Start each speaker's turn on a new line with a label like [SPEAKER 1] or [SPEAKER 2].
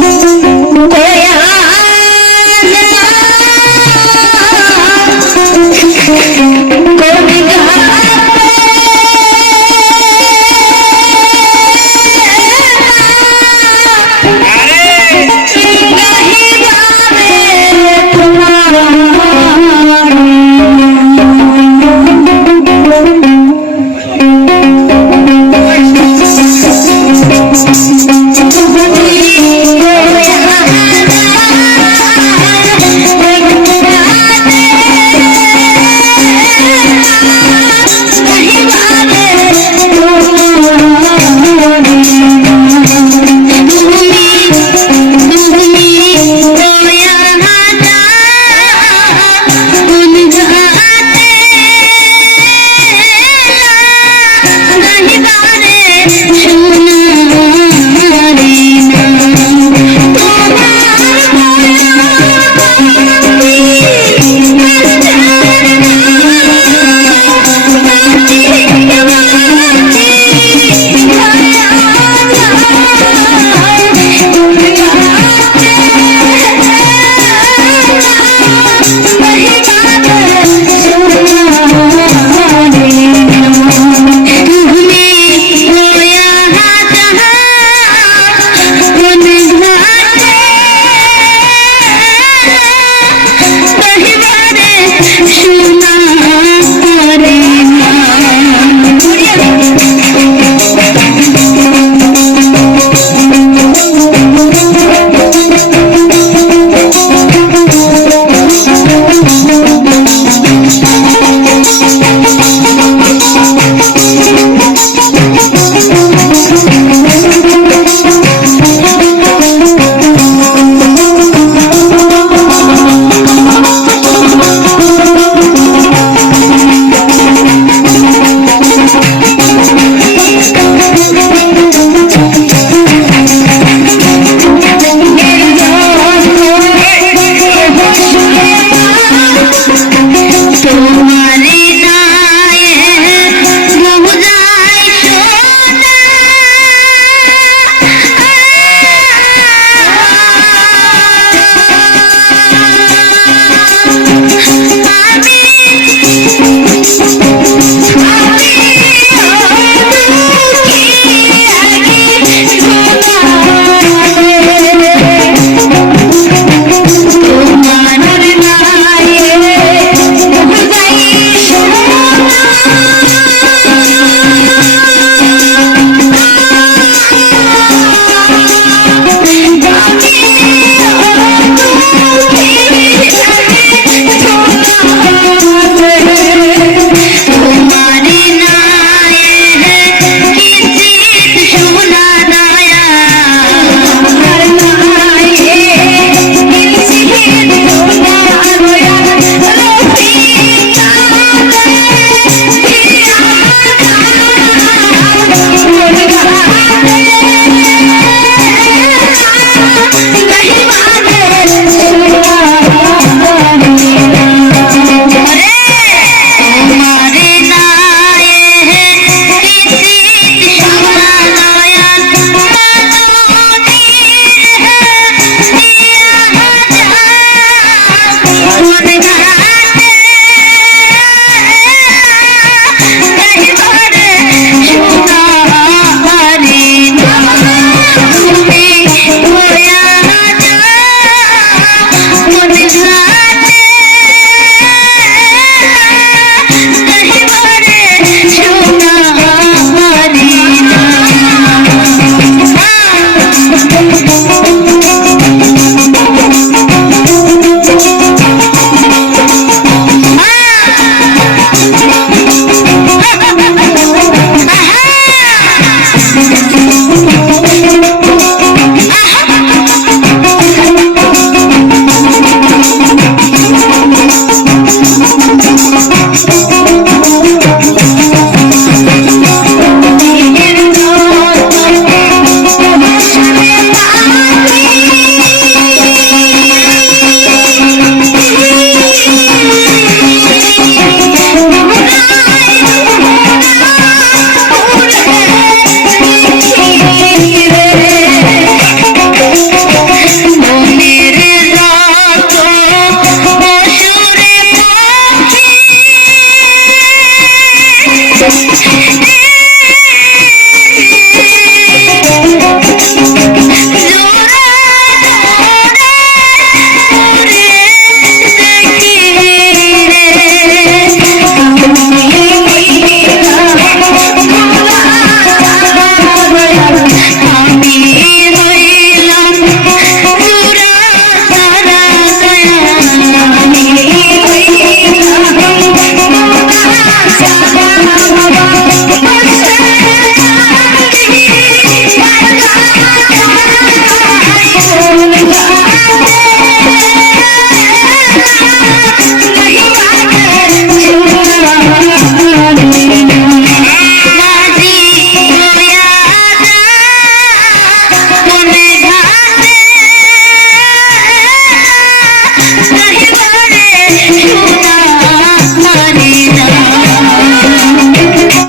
[SPEAKER 1] Thank you.